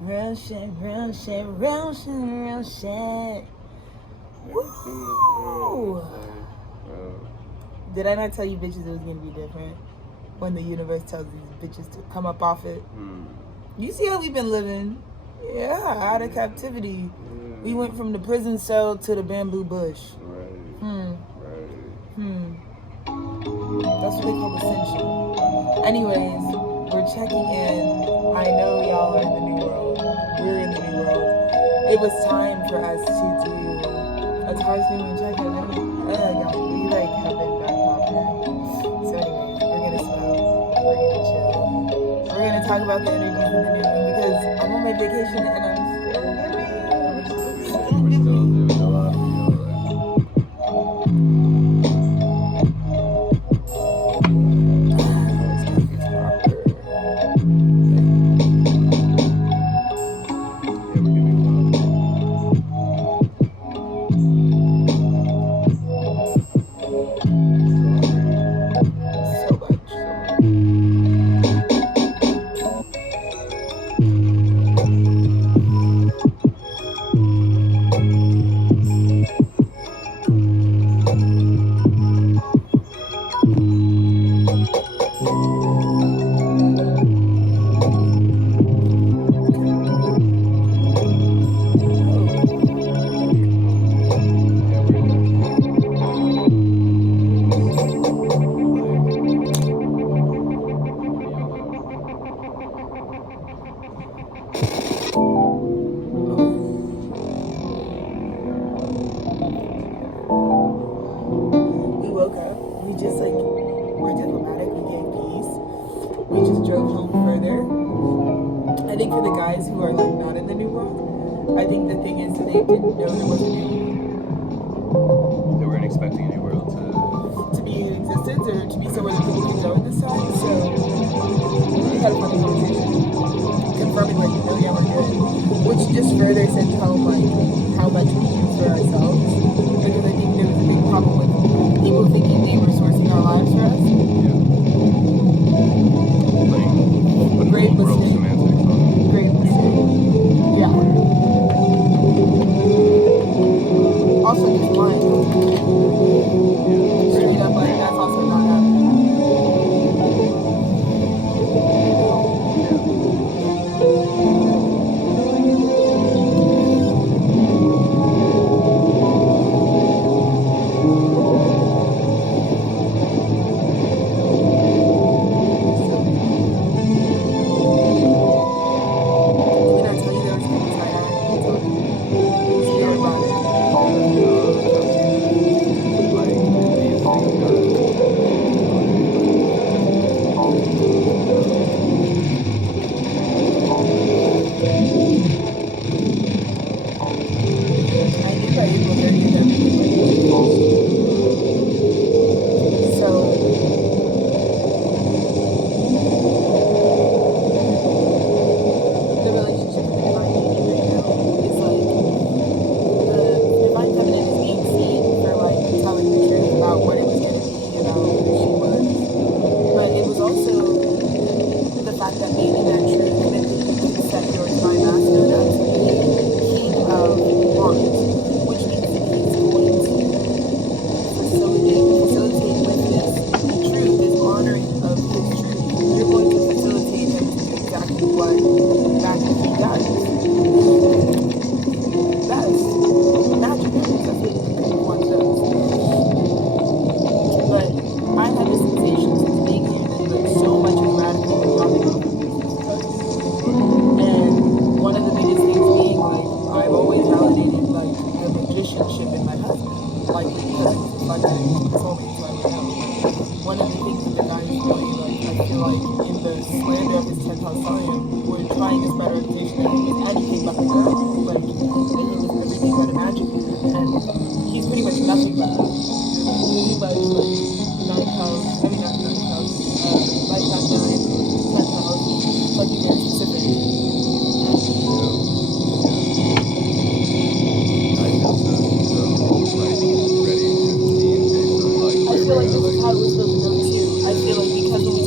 Real shit, real shit, real shit, real shit. Woo! Did I not tell you bitches it was gonna be different when the universe tells these bitches to come up off it? You see how we've been living? Yeah, out of captivity. We went from the prison cell to the bamboo bush. That's what they call ascension. Anyways, we're checking in. I know y'all are in the new world. We're in the new world. It was time for us to do a Taurus new moon check-in. We like have been back popping. So anyways, we're gonna smoke. We're gonna chill. We're gonna talk about the energies of the new moon because I'm on my vacation and I'm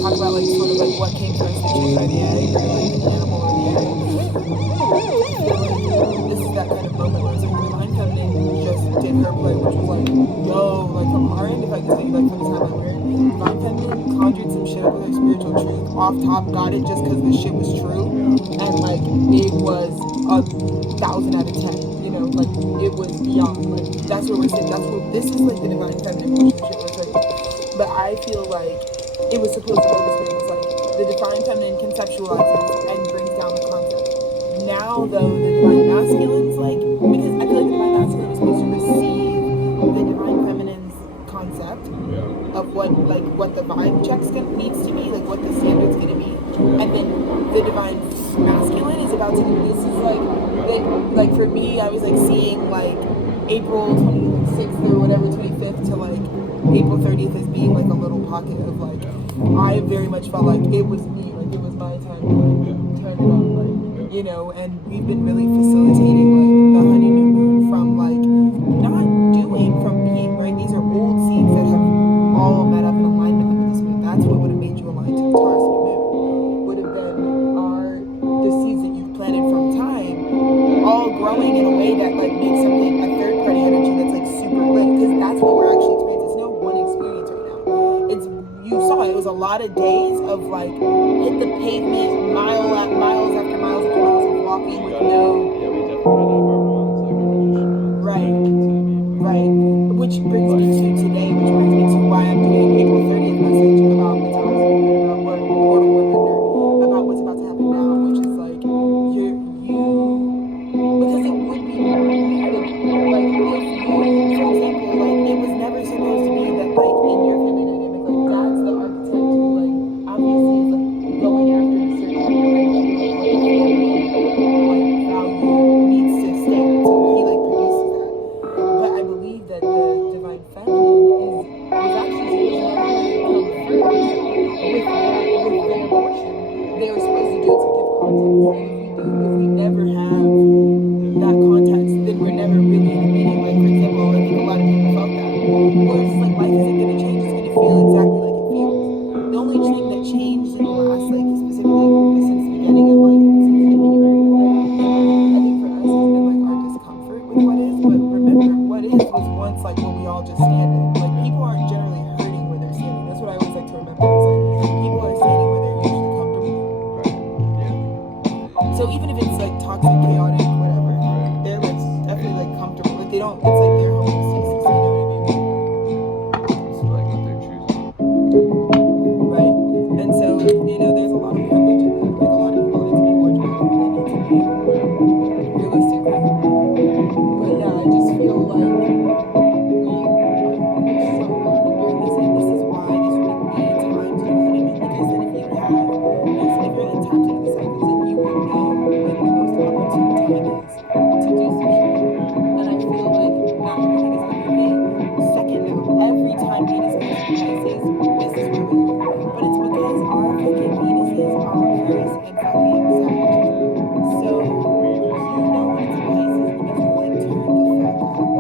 talk about like sort of like what came first, the chicken or the egg, or like the animal or the egg. off top got it just because the shit was true, and like it was 1,000 out of 10. You know, like it was beyond. Like that's where we're sitting. That's where this is like the divine feminine shit was like. But I feel like it was supposed to go this way. It was like the divine feminine conceptualizes and brings down the concept. Now though, the divine masculine's like, because I feel like the divine masculine is supposed to receive the divine feminine's concept of what the vibe checks needs to be, like what the standard's gonna be, and then the divine masculine is about to do this. Is like for me, I was like seeing like April 26th or whatever 25th to like April 30th as being like a little pocket of like, I very much felt like it was me, like it was my time to like turn it on, like, you know. And we've been really facilitating like the honey new moon from like not doing, from being, right? These are old seeds that have all met up in alignment with this moon. That's what would have made you aligned to the Taurus new moon. Would have been the seeds that you've planted from time, all growing in a way that like makes something a third party energy that's like super lit, because that's what we're actually experiencing. It's no one experience right now. It's, you saw it was a lot of days of like hit the pavement miles after miles after miles of walking with no. Right. Which brings me to today, which brings me to why I'm doing April 30th message about the Taurus moon, about what portal women are, about what's about to happen now, which is like you because it would be like if you, for example, like it was never supposed to be that like in your family dynamic, like dad's the architect who like obviously is like going after a certain energy of what the family like value needs to stay until he like produces that. But I believe that the divine feminine is actually supposed to come first with their portion. They were supposed to do it to give context. And if we never have that context, then we're never really in a meeting. Like for example, I think a lot of people felt that. Where it's like life isn't gonna change, it's gonna feel exactly like it feels. The only thing that changed in the last like specifically since the beginning of like since January, I think for us has been like our discomfort with what is. But remember, what is was once like what we all just stand in. Like people aren't generally hurting where they're standing. That's what I always like to remember. It's like people are standing where they're usually comfortable. So even if it's like toxic, chaotic, whatever, they're like definitely like comfortable. Like they don't. It's like their home spaces. You know what I mean? It's like what they're choosing. Right. And so you know, there's a lot of privilege in that. Like a lot of people need to be more dramatic than they need to be realistically. But yeah, I just feel like we're so glad to do this, and this is why this would be time to do honeymoon. Because then if you have, yes, if you're like tapped into the cycles, like you would know when the most opportune time is to do some shit. And I feel like not everything is everything. Second note, every time Venus goes to Pisces, this is where we are. But it's because our fucking Venuses are Aquarius and fucking Sag. So you know when it's a Pisces, you just like turn the fuck on.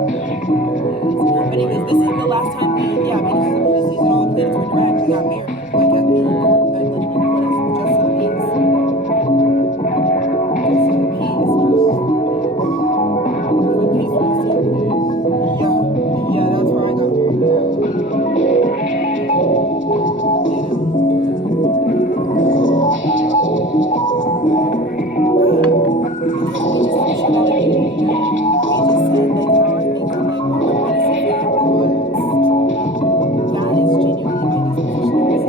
But anyways, this is the last time Venus is in Pisces and all the planets were direct. We got married, like at the court, like literally what is just for the peace. Just for the peace. For the peace, for the peace. Yeah, that's where I got married. That is genuinely my disposition in this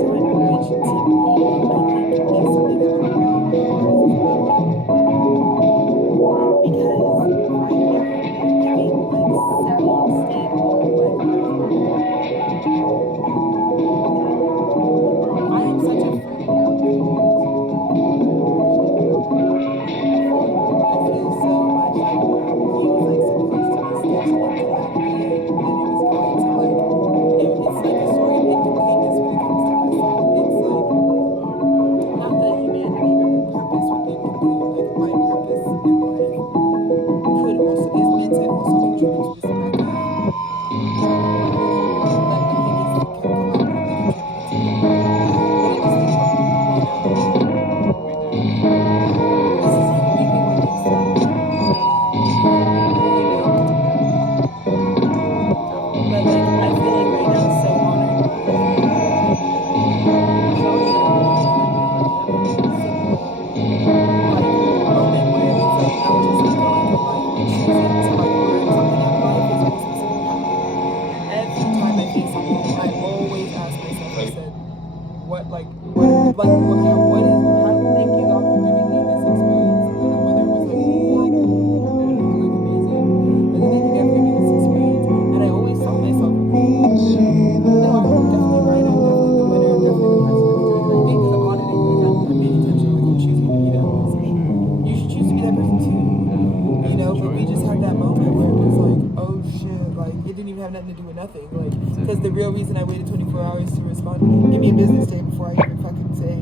we just had that moment where it was like, oh shit, like it didn't even have nothing to do with nothing. Like, because the real reason I waited 24 hours to respond, give me a business day before I even fucking say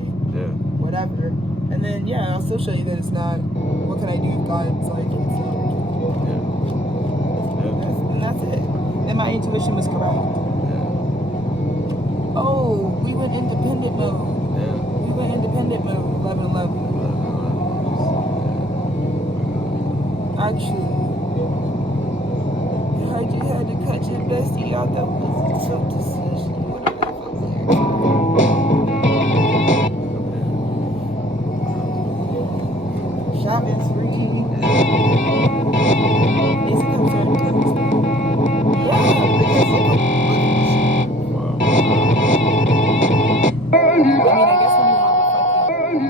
whatever. And then yeah, I'll still show you that it's not. What can I do if God's like it's not? And that's it. And my intuition was correct. Oh, we went independent mode. We went independent mode. 11/11. Actually, I heard you had to cut your bestie out. That was a tough decision. Shopping's free. Is it considered closed? Yeah, because I mean, I guess when you have a fucking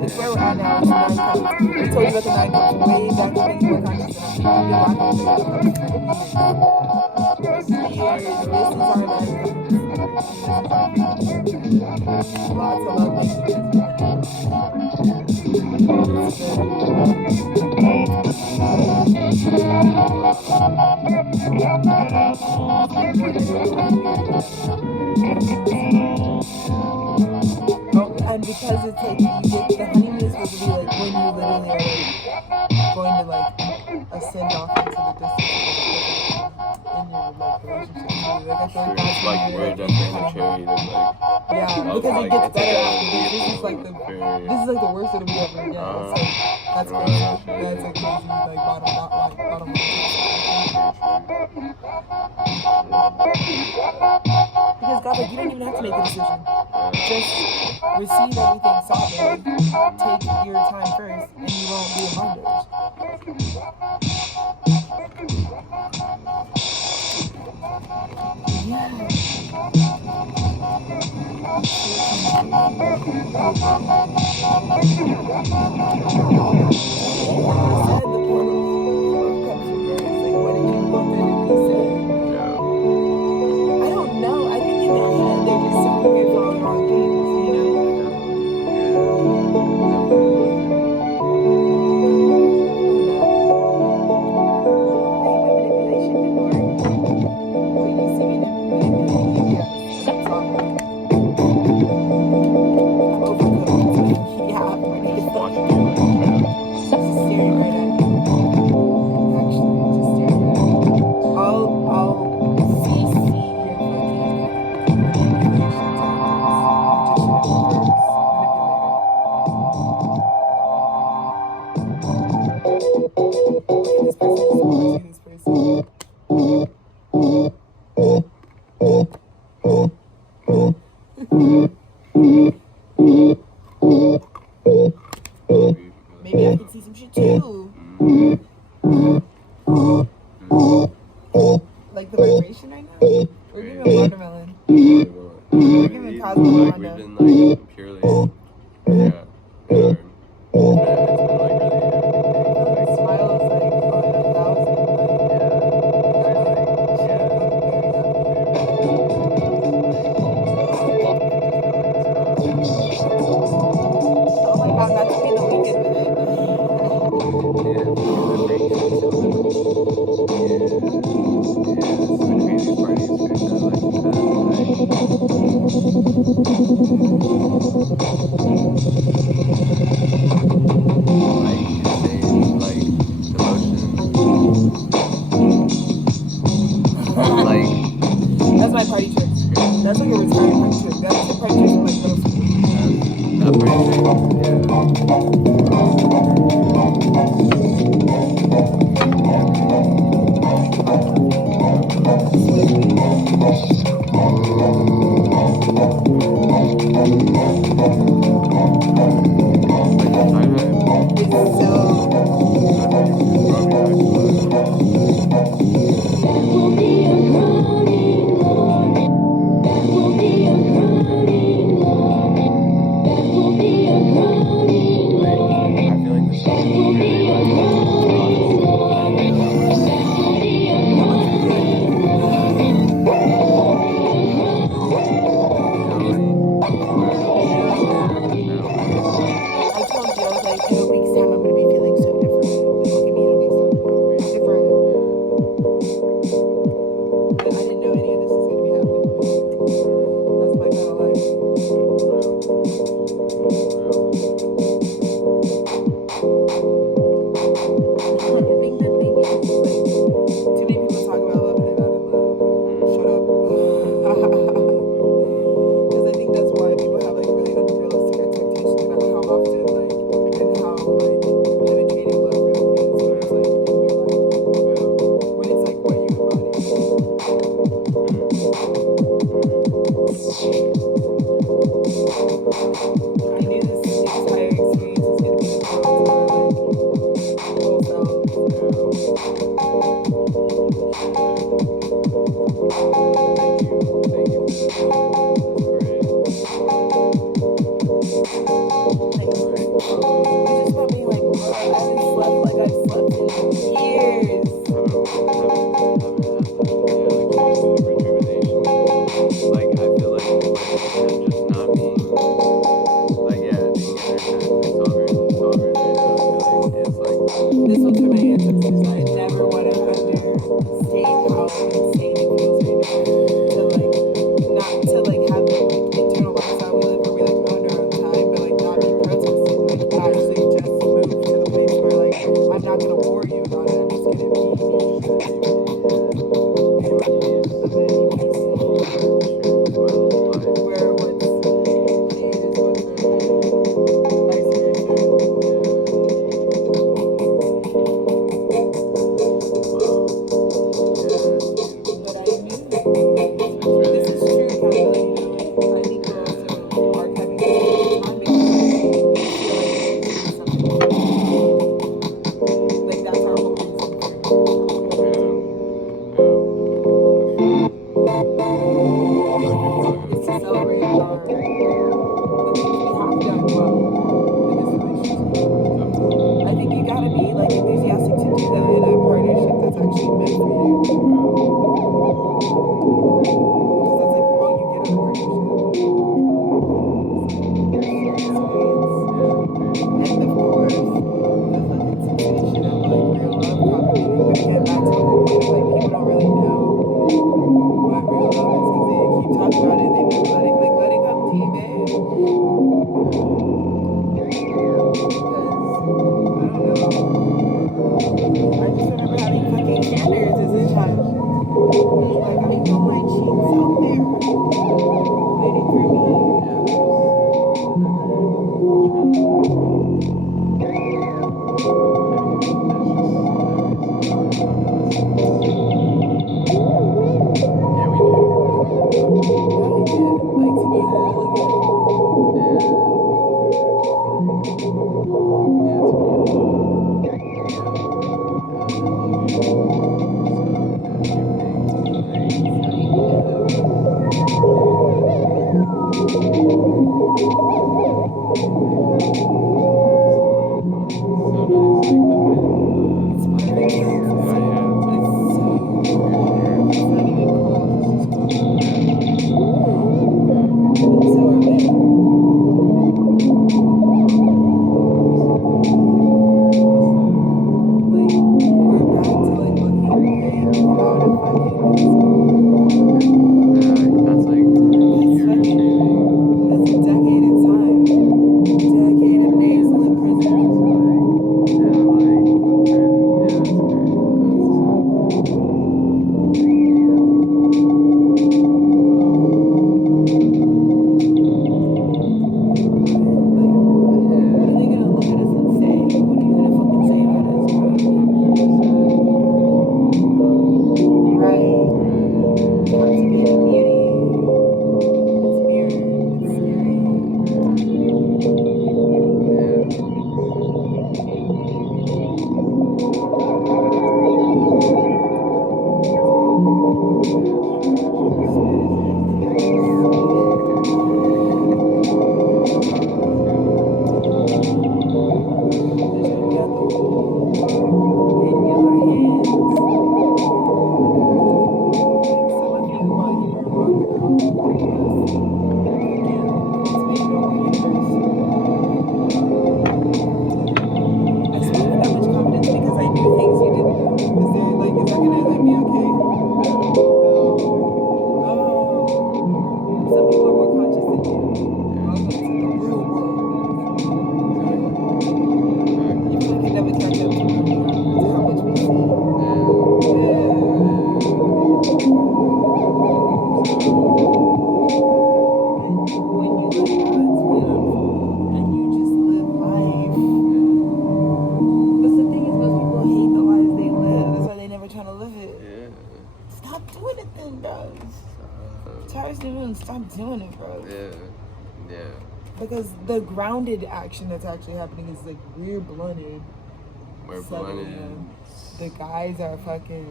It's where we're at now. We told you about the 9 cups way back when you were conscious enough. We've been rocking with the 9 cups for years. This is our 9 cups. Lots of love. And because it's like you get the honeymoon is supposed to be like when you literally are like going to like ascend off into the distance in your like relationship. Like I feel like that's like we're definitely the cherry that yeah, because it gets better after this. This is like the worst it'll be ever again. It's like that's crazy. That's like crazy like bottom line. Because God, like, you don't even have to make a decision. Just receive everything sovereignly. Take your time first, and you won't be in bondage. Yeah. Maybe I can see some shit too. Like the vibration right now? We're giving watermelon. We're giving Cosmo like we've been like purely That's my party trick. That's like a retired apprenticeship. That's apprenticeship like middle school. I'm pretty sure. people are more conscious than you. Welcome to the real world. You feel like you never catch up to how much we see. When you let God's way unfold and you just live life. Because the thing is, most people hate the lives they live. That's why they never try to live it. Stop doing it then, bro. Taurus New Moon, stop doing it, bro. Yeah. Because the grounded action that's actually happening is like we're blunted. We're 7 blunted. a.m. The guys are fucking.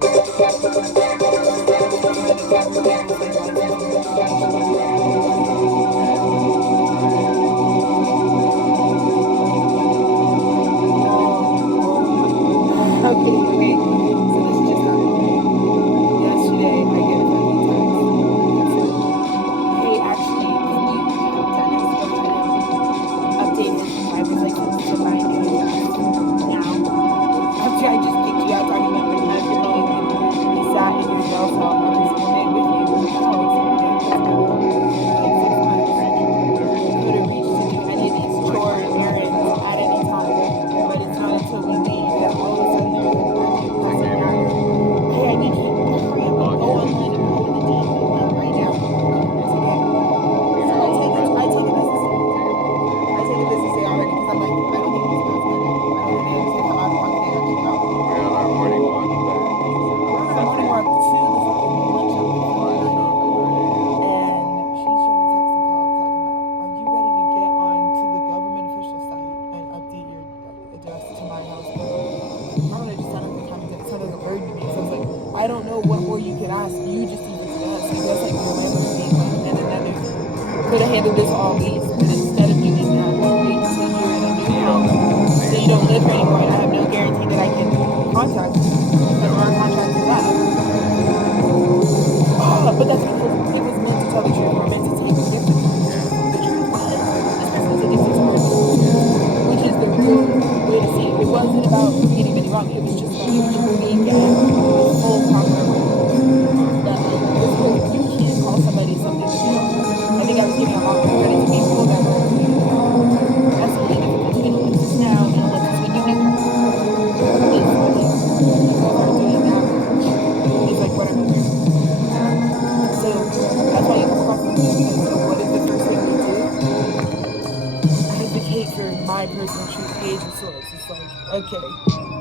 Okay. So this just happened. Yesterday, I get a fucking text. Hey, actually, can you have Dennis go ahead and update his driver's license to my new address now? After I just kicked you out talking about like not knowing when he sat in your jail cell every single day with you. Like, oh, let's go. For like 6 months. Could have reached to do any of these chores, errands at any time. But it's not until we leave that all of a sudden there's an urgent person now. Hey, I need you to hurry up and go online and go to the DMV link right now. Today. So I take a business day. I take a business day already because I'm like, I don't think these girls get it. I don't think they understand how out of pocket they actually are. We're on our morning walk, We're on our morning walk to the fucking lunch shop at 9 a.m. And she's trying to text and call talking about, are you ready to get on to the government official site and update your address to my house? I don't know, it just sounded like a burden to me. So I was like, I don't know what more you can ask. You just leave it to us. So that's like the landlord being like, and another could have handled this all lease, but instead of doing that, wait until you're in a new home, so you don't live here anymore, and I have no guarantee that I can contact you because our contract is up. But that's because it was meant to tell the truth. We're meant to take the gift of the truth was this person is addicted to narcotics, which is the real way to see it. It wasn't about getting anybody wrong. It was just about if we get the full proper that like this whole you can't call somebody something that they don't know. I think I was giving a lot more credit to people that were that's the only difference between Alexis now and Alexis when you knew her. It's like both are doing that much. It's like whatever. So that's why you come across with me because so what is the first thing we do? I advocate for my personal truth page and source. It's like, okay.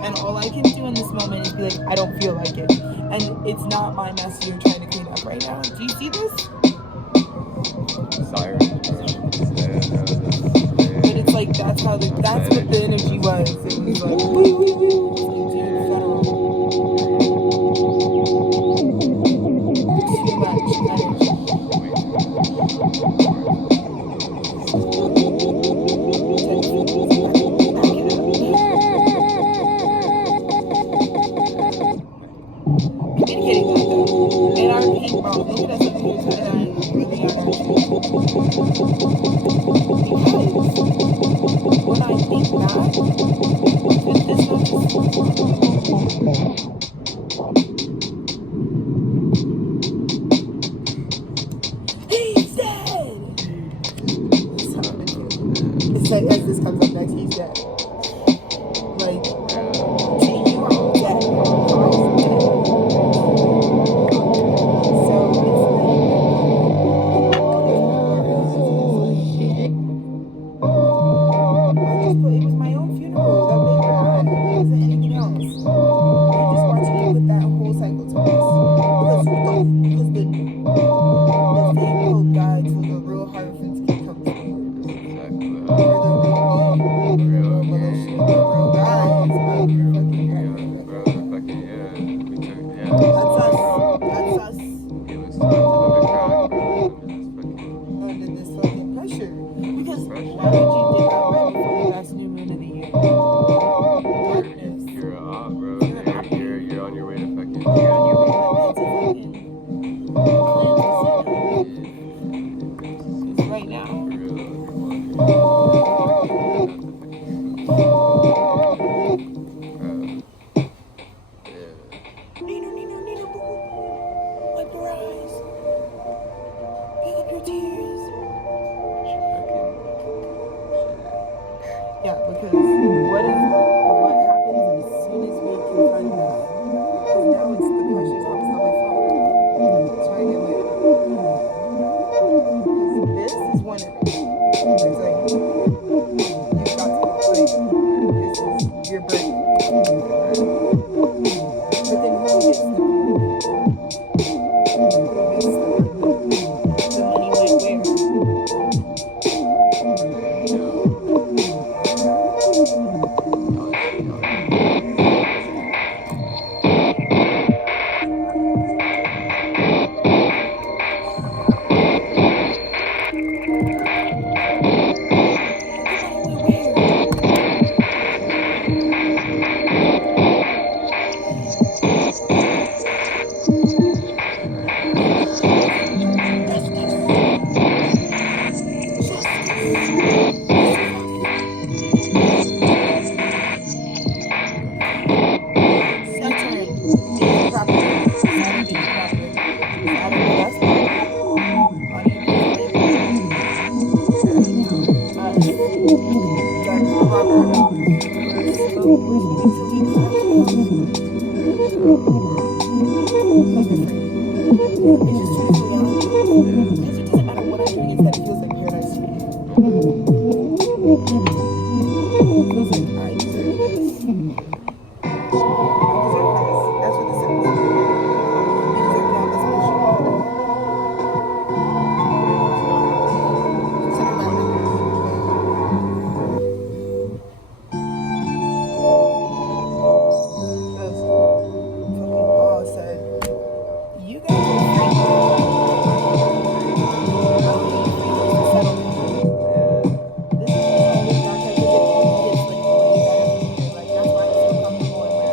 And all I can do in this moment is be like, I don't feel like it. And it's not my mess you're trying to clean up right now. Do you see this? Sirens, bro. But it's like that's what the energy was. It was like, dude, federal. Too much energy. Communicating that though. In our pink ball, look at us over here trying to really on our truth. Because when I think back, with this he's dead! It's like as this comes up next, he's dead. Like, to you, I'm dead. I'm dead. So it's it was my own funeral that we were at. It wasn't anything else. You're just watching me put that whole cycle twice. Because the fake Pope died so the real Hierophants can come forward. Exactly. We're the real me. We're the real militia. The real guys. That's us. It was time for them to crack, bro. Under this fucking pressure. Because why would you dig out right before the last new moon of the year? Darkness. You're a op, bro. You're on your way to fucking. You're on your way to fucking it's right now. Nino, boo. Wipe your eyes. Pick up your tears. is one of them. It's like you've got to like this is your birthday. But then who gets the money went where?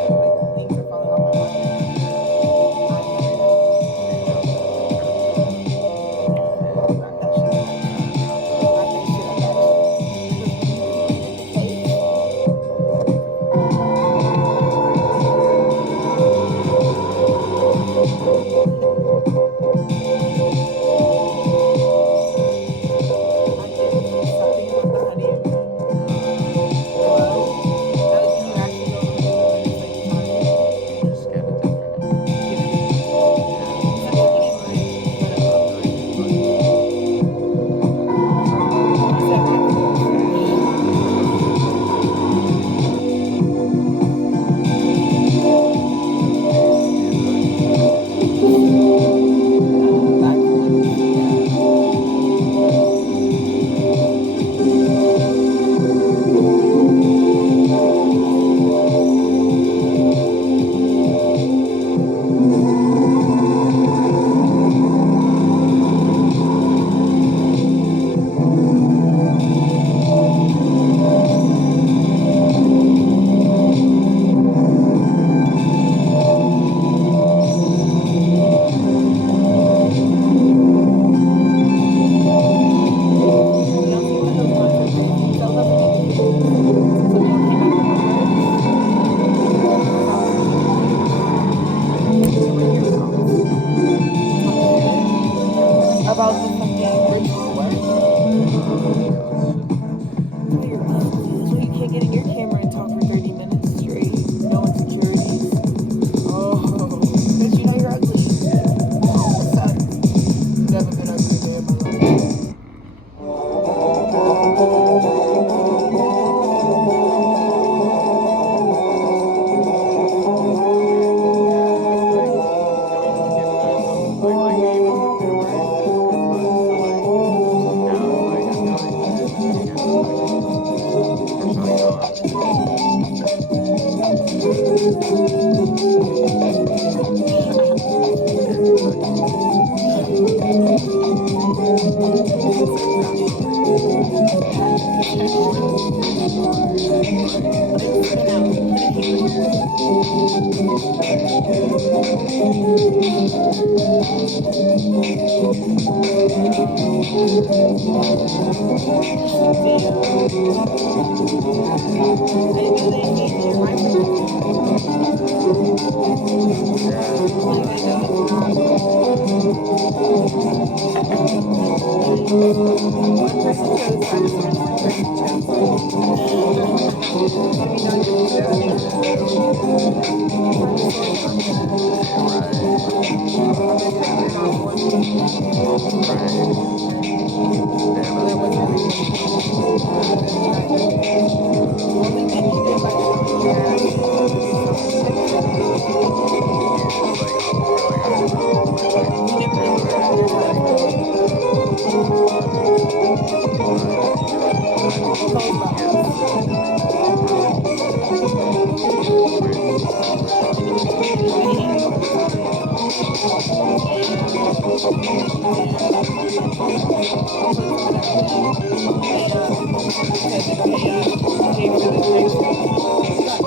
About the fucking ritual what? So you can't get in your camera and talk for 30 minutes straight. No insecurities. Oh, because you know you're ugly. What's up? Never been ugly a day in my life. Yes, the main bridge where